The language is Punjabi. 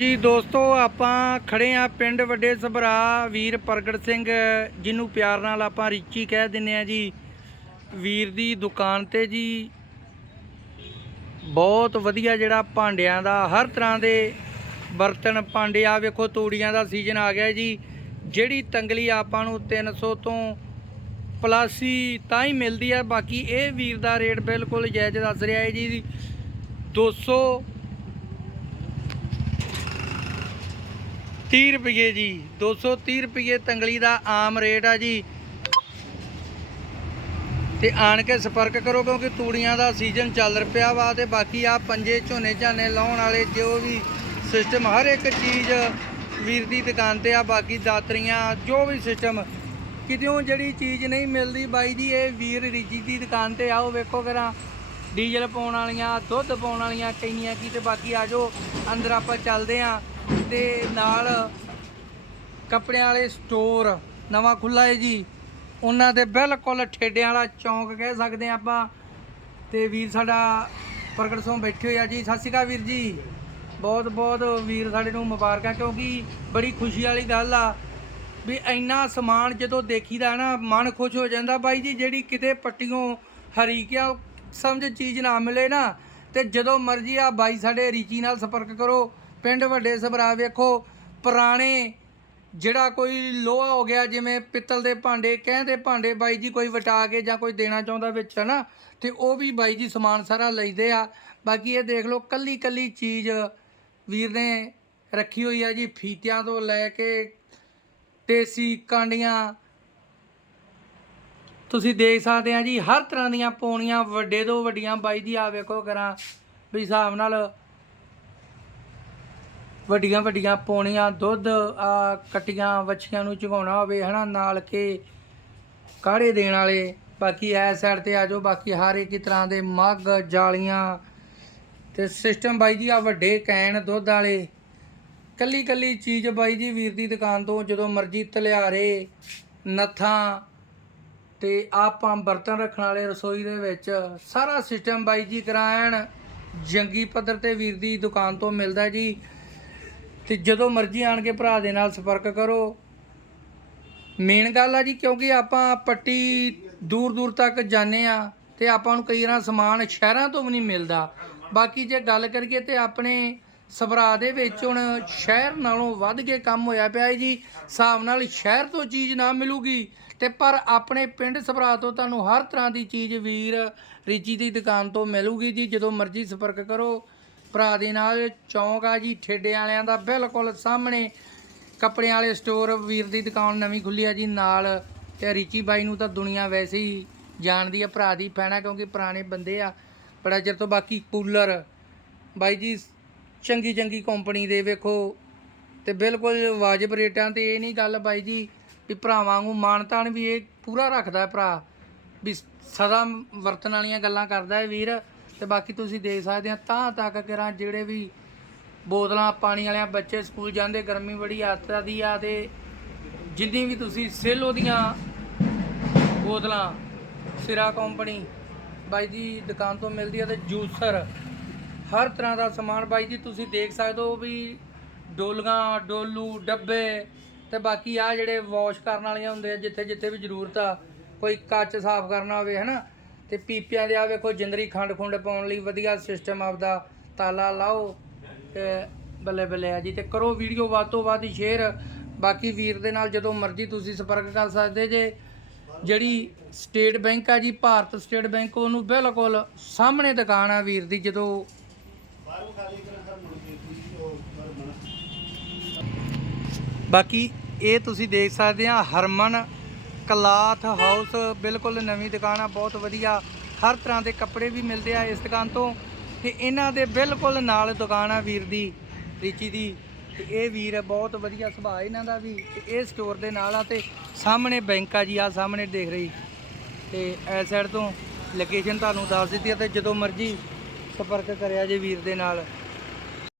ਜੀ ਦੋਸਤੋ, ਆਪਾਂ ਖੜੇ ਆ ਪਿੰਡ ਵੱਡੇ ਸਭਰਾ ਵੀਰ ਪ੍ਰਗਟ ਸਿੰਘ, ਜਿਹਨੂੰ ਪਿਆਰ ਨਾਲ ਆਪਾਂ ਰਿਚੀ ਕਹਿ ਦਿੰਨੇ ਆ ਜੀ। ਵੀਰ ਦੀ ਦੁਕਾਨ ਤੇ ਜੀ ਬਹੁਤ ਵਧੀਆ ਜਿਹੜਾ ਭਾਂਡਿਆਂ ਦਾ, ਹਰ ਤਰ੍ਹਾਂ ਦੇ ਬਰਤਨ, ਭਾਂਡੇ ਆ ਵੇਖੋ ਤੂੜੀਆਂ ਦਾ ਸੀਜ਼ਨ ਆ ਗਿਆ ਜੀ। ਜਿਹੜੀ ਤੰਗਲੀ ਆਪਾਂ ਨੂੰ 300 ਤੋਂ ਪਲੱਸ ਹੀ ਤਾਂ ਹੀ ਮਿਲਦੀ ਹੈ ਬਾਕੀ ਇਹ ਵੀਰ ਦਾ ਰੇਟ ਬਿਲਕੁਲ ਜਾਇਜ਼ ਦੱਸ ਰਿਹਾ ਹੈ ਜੀ। 200 30 ਰੁਪਏ ਜੀ 230 ਰੁਪਏ ਤੰਗਲੀ ਦਾ ਆਮ ਰੇਟ ਆ ਜੀ। ਤੇ ਆਣ ਕੇ ਸੰਪਰਕ ਕਰੋ ਕਿਉਂਕਿ ਤੂੜੀਆਂ ਦਾ ਸੀਜ਼ਨ ਚੱਲ ਪਿਆ ਵਾ ਤੇ ਬਾਕੀ ਆ ਪੰਜੇ ਝੋਨੇ ਝਾਨੇ ਲਾਉਣ ਵਾਲੇ ਜੋ ਵੀ ਸਿਸਟਮ ਹਰ ਇੱਕ ਚੀਜ਼ ਵੀਰ ਦੀ ਦੁਕਾਨ ਤੇ ਆ, ਬਾਕੀ ਦਾਤਰੀਆਂ, ਜੋ ਵੀ ਸਿਸਟਮ ਕਿਤਿਓਂ ਜਿਹੜੀ ਚੀਜ਼ ਨਹੀਂ ਮਿਲਦੀ ਬਾਈ ਜੀ, ਇਹ ਵੀਰ ਰਿਜੀ ਦੀ ਦੁਕਾਨ ਤੇ ਆਓ, ਵੇਖੋ ਕਰਾਂ। ਡੀਜ਼ਲ ਪਾਉਣ ਵਾਲੀਆਂ, ਦੁੱਧ ਪਾਉਣ ਵਾਲੀਆਂ, ਕਈਆਂ ਕੀ ਤੇ ਬਾਕੀ ਆਜੋ ਅੰਦਰ ਆਪਾਂ ਚੱਲਦੇ ਆਂ। ਤੇ ਨਾਲ ਕੱਪੜਿਆਂ ਵਾਲੇ ਸਟੋਰ ਨਵਾਂ ਖੁੱਲਾ ਹੈ ਜੀ। ਉਹਨਾਂ ਦੇ ਬਿਲਕੁਲ ਠੇਡਿਆਂ ਵਾਲਾ ਚੌਂਕ ਕਹਿ ਸਕਦੇ ਹਾਂ ਆਪਾਂ। ਤੇ ਵੀਰ ਸਾਡਾ ਪ੍ਰਗਟ ਸਿੰਘ ਬੈਠੇ ਹੋਏ ਆ ਜੀ। ਸਤਿ ਸ਼੍ਰੀ ਅਕਾਲ ਵੀਰ ਜੀ। ਬਹੁਤ ਬਹੁਤ ਵੀਰ ਸਾਡੇ ਨੂੰ ਮੁਬਾਰਕਾਂ, ਕਿਉਂਕਿ ਬੜੀ ਖੁਸ਼ੀ ਵਾਲੀ ਗੱਲ ਆ ਵੀ ਇੰਨਾ ਸਮਾਨ ਜਦੋਂ ਦੇਖੀਦਾ ਨਾ, ਮਨ ਖੁਸ਼ ਹੋ ਜਾਂਦਾ ਬਾਈ ਜੀ, ਜਿਹੜੀ ਕਿਤੇ ਪੱਟੀਆਂ ਹਰੀਕਿਆ ਸਮਝ ਚੀਜ਼ ਨਾ ਮਿਲੇ ਨਾ। ਤੇ ਜਦੋਂ ਮਰਜ਼ੀ ਆ ਬਾਈ ਸਾਡੇ ਰੀਚੀ ਨਾਲ ਸੰਪਰਕ ਕਰੋ। ਪਿੰਡ ਵੱਡੇ ਸਭਰਾ ਵੇਖੋ, ਪੁਰਾਣੇ, ਜਿਹੜਾ ਕੋਈ ਲੋਹਾ ਹੋ ਗਿਆ, ਜਿਵੇਂ ਪਿੱਤਲ ਦੇ ਭਾਂਡੇ ਕਹਿੰਦੇ ਭਾਂਡੇ ਬਾਈ ਜੀ ਕੋਈ ਵਟਾ ਕੇ ਜਾਂ ਕੋਈ ਦੇਣਾ ਚਾਹੁੰਦਾ ਵਿੱਚ, ਹਨਾ? ਤੇ ਉਹ ਵੀ ਬਾਈ ਜੀ ਸਮਾਨ ਸਾਰਾ ਲਈਦੇ ਆ। ਬਾਕੀ ਇਹ ਦੇਖ ਲਓ ਕੱਲੀ ਕੱਲੀ ਚੀਜ਼ ਵੀਰ ਨੇ ਰੱਖੀ ਹੋਈ ਆ ਜੀ, ਫੀਤਿਆਂ ਤੋਂ ਲੈ ਕੇ ਦੇਸੀ ਕਾਂਡੀਆਂ। ਤੁਸੀਂ ਦੇਖ ਸਕਦੇ ਆ ਜੀ, ਹਰ ਤਰ੍ਹਾਂ ਦੀਆਂ ਪੌਣੀਆਂ ਵੱਡੇ ਤੋਂ ਵੱਡੀਆਂ, ਬਾਈ ਜੀ ਆ ਵੇਖੋ ਕਰਾਂ, ਵੀ ਹਿਸਾਬ ਨਾਲ ਵੱਡੀਆਂ ਵੱਡੀਆਂ ਪੌਣੀਆਂ, ਦੁੱਧ, ਆ ਕਟੀਆਂ ਵੱਛੀਆਂ ਨੂੰ ਚੁਗਾਉਣਾ ਹੋਵੇ, ਹਨਾ, ਨਾਲ ਕੇ ਕਾੜੇ ਦੇਣ ਵਾਲੇ। ਬਾਕੀ ਐ ਸਾਈਡ ਤੇ ਆ ਜਾਓ, ਬਾਕੀ ਹਰ ਇੱਕ ਹੀ ਤਰ੍ਹਾਂ ਦੇ ਮੱਗ, ਜਾਲੀਆਂ ਤੇ ਸਿਸਟਮ ਬਾਈ ਜੀ ਆ ਵੱਡੇ ਕੈਨ ਦੁੱਧ ਵਾਲੇ। ਕੱਲੀ ਕੱਲੀ ਚੀਜ਼ ਬਾਈ ਜੀ ਵੀਰ ਦੀ ਦੁਕਾਨ ਤੋਂ ਜਦੋਂ ਮਰਜ਼ੀ ਤਲਿਆਰੇ, ਨੱਥਾਂ ਤੇ ਆਪਾਂ ਬਰਤਨ ਰੱਖਣ ਵਾਲੇ ਰਸੋਈ ਦੇ ਵਿੱਚ ਸਾਰਾ ਸਿਸਟਮ ਬਾਈ ਜੀ ਕਰਾਇਣ। ਜੰਗੀ ਪੱਧਰ ਤੇ ਵੀਰ ਦੀ ਦੁਕਾਨ ਤੋਂ ਮਿਲਦਾ ਜੀ। ਤੇ ਜਦੋਂ ਮਰਜ਼ੀ ਆਣ ਕੇ ਭਰਾ ਦੇ ਨਾਲ ਸੰਪਰਕ ਕਰੋ। ਮੇਨ ਗੱਲ ਆ ਜੀ, ਕਿਉਂਕਿ ਆਪਾਂ ਪੱਟੀ ਦੂਰ ਦੂਰ ਤੱਕ ਜਾਂਦੇ ਆ ਤੇ ਆਪਾਂ ਨੂੰ ਕਈ ਵਾਰ ਸਮਾਨ ਸ਼ਹਿਰਾਂ ਤੋਂ ਵੀ ਨਹੀਂ ਮਿਲਦਾ। ਬਾਕੀ ਜੇ ਗੱਲ ਕਰੀਏ ਤੇ ਆਪਣੇ ਸਭਰਾ ਦੇ ਵਿੱਚ ਹੁਣ ਸ਼ਹਿਰ ਨਾਲੋਂ ਵੱਧ ਕੇ ਕੰਮ ਹੋਇਆ ਪਿਆ ਹੈ ਜੀ, ਹਿਸਾਬ ਨਾਲ ਸ਼ਹਿਰ ਤੋਂ ਚੀਜ਼ ਨਾ ਮਿਲੂਗੀ ਤੇ ਪਰ ਆਪਣੇ ਪਿੰਡ ਸਭਰਾ ਤੋਂ ਤੁਹਾਨੂੰ ਹਰ ਤਰ੍ਹਾਂ ਦੀ ਚੀਜ਼ ਵੀਰ ਰਿਚੀ ਦੀ ਦੁਕਾਨ ਤੋਂ ਮਿਲੂਗੀ ਜੀ, ਜਦੋਂ ਮਰਜ਼ੀ ਸੰਪਰਕ ਕਰੋ। ਭਰਾ ਦੇ ਨਾਲ ਚੌਂਕ ਆ ਜੀ, ਠੇਡੇ ਵਾਲਿਆਂ ਦਾ ਬਿਲਕੁਲ ਸਾਹਮਣੇ। ਕੱਪੜਿਆਂ ਵਾਲੇ ਸਟੋਰ ਵੀਰ ਦੀ ਦੁਕਾਨ ਨਵੀਂ ਖੁੱਲੀ ਆ ਜੀ, ਨਾਲ ਤੇ ਰਿਚੀ ਬਾਈ ਨੂੰ ਤਾਂ ਦੁਨੀਆ ਵੈਸੇ ਹੀ ਜਾਣਦੀ ਆ, ਭਰਾ ਦੀ ਫੈਣਾ ਕਿਉਂਕਿ ਪੁਰਾਣੇ ਬੰਦੇ ਆ। ਬੜਾ ਚਿਰ ਤੋਂ ਬਾਕੀ ਕੂਲਰ। ਬਾਈ ਜੀ, ਚੰਗੀ ਚੰਗੀ ਕੰਪਨੀ ਦੇ ਵੇਖੋ। ਤੇ ਬਿਲਕੁਲ ਵਾਜਬ ਰੇਟਾਂ ਤੇ ਇਹ ਨਹੀਂ ਗੱਲ ਬਾਈ ਜੀ, ਵੀ ਭਰਾਵਾਂ ਵਾਂਗੂ ਮਾਨਤਾਨ ਵੀ ਇਹ ਪੂਰਾ ਰੱਖਦਾ ਭਰਾ। ਵੀ ਸਦਾ ਵਰਤਣ ਵਾਲੀਆਂ ਗੱਲਾਂ ਕਰਦਾ ਹੈ ਵੀਰ। ਤੇ ਬਾਕੀ ਤੁਸੀਂ ਦੇਖ ਸਕਦੇ ਆ, ਤਾਂ ਤੱਕ ਕਰਾਂ ਜਿਹੜੇ ਵੀ ਬੋਤਲਾਂ ਪਾਣੀ ਵਾਲਿਆਂ ਬੱਚੇ ਸਕੂਲ ਜਾਂਦੇ, ਗਰਮੀ ਬੜੀ ਆਤਰਾ ਦੀ ਆ ਤੇ ਜਿੰਨੀ ਵੀ ਤੁਸੀਂ ਸੇਲੋ ਦੀਆਂ ਬੋਤਲਾਂ, ਸਿਰਾ ਕੰਪਨੀ ਬਾਈ ਜੀ ਦੁਕਾਨ ਤੋਂ ਮਿਲਦੀ ਆ ਤੇ ਜੂਸਰ, ਹਰ ਤਰ੍ਹਾਂ ਦਾ ਸਮਾਨ ਬਾਈ ਜੀ ਤੁਸੀਂ ਦੇਖ ਸਕਦੇ ਹੋ ਵੀ ਡੋਲੀਆਂ, ਡੋਲੂ, ਡੱਬੇ ਤੇ ਬਾਕੀ ਆ ਜਿਹੜੇ ਵਾਸ਼ ਕਰਨ ਵਾਲੀਆਂ ਹੁੰਦੇ ਆ ਜਿੱਥੇ ਜਿੱਥੇ ਵੀ ਜ਼ਰੂਰਤ ਆ, ਕੋਈ ਕੱਚ ਸਾਫ਼ ਕਰਨਾ ਹੋਵੇ, ਹਨਾ? ਤੇ ਪੀਪਿਆਂ ਦੇ ਆ ਵੇਖੋ, ਜਿੰਦਰੀ ਖੰਡ ਖੁੰਡ ਪਾਉਣ ਲਈ ਵਧੀਆ ਸਿਸਟਮ ਆਪਦਾ ਤਾਲਾ ਲਾਓ ਤੇ ਬੱਲੇ ਬੱਲੇ ਆ ਜੀ। ਤੇ ਕਰੋ ਵੀਡੀਓ ਵੱਧ ਤੋਂ ਵੱਧ ਸ਼ੇਅਰ ਬਾਕੀ ਵੀਰ ਦੇ ਨਾਲ ਜਦੋਂ ਮਰਜ਼ੀ ਤੁਸੀਂ ਸੰਪਰਕ ਕਰ ਸਕਦੇ ਜੇ। ਜਿਹੜੀ ਸਟੇਟ ਬੈਂਕ ਆ ਜੀ, ਭਾਰਤ ਸਟੇਟ ਬੈਂਕ ਉਹਨੂੰ ਬਿਲਕੁਲ ਸਾਹਮਣੇ ਦੁਕਾਨ ਆ ਵੀਰ ਦੀ, ਜਦੋਂ ਬਾਕੀ ਇਹ ਤੁਸੀਂ ਦੇਖ ਸਕਦੇ ਆ ਹਰਮਨ ਕਲਾਥ ਹਾਊਸ, ਬਿਲਕੁਲ ਨਵੀਂ ਦੁਕਾਨ ਆ, ਬਹੁਤ ਵਧੀਆ। ਹਰ ਤਰ੍ਹਾਂ ਦੇ ਕੱਪੜੇ ਵੀ ਮਿਲਦੇ ਆ ਇਸ ਦੁਕਾਨ ਤੋਂ। ਤੇ ਇਹਨਾਂ ਦੇ ਬਿਲਕੁਲ ਨਾਲ ਦੁਕਾਨ ਆ ਵੀਰ ਦੀ ਰੀਚੀ ਦੀ। ਤੇ ਇਹ ਵੀਰ ਬਹੁਤ ਵਧੀਆ ਸੁਭਾਅ ਇਹਨਾਂ ਦਾ ਵੀ। ਤੇ ਇਹ ਸਟੋਰ ਦੇ ਨਾਲ ਆ ਤੇ ਸਾਹਮਣੇ ਬੈਂਕ ਆ ਜੀ ਆ ਸਾਹਮਣੇ ਦੇਖ ਰਹੀ। ਤੇ ਇਸ ਸਾਈਡ ਤੋਂ ਲੋਕੇਸ਼ਨ ਤੁਹਾਨੂੰ ਦੱਸ ਦਿੱਤੀ ਆ ਤੇ ਜਦੋਂ ਮਰਜ਼ੀ ਸੰਪਰਕ ਕਰਿਆ ਜੇ ਵੀਰ ਦੇ ਨਾਲ।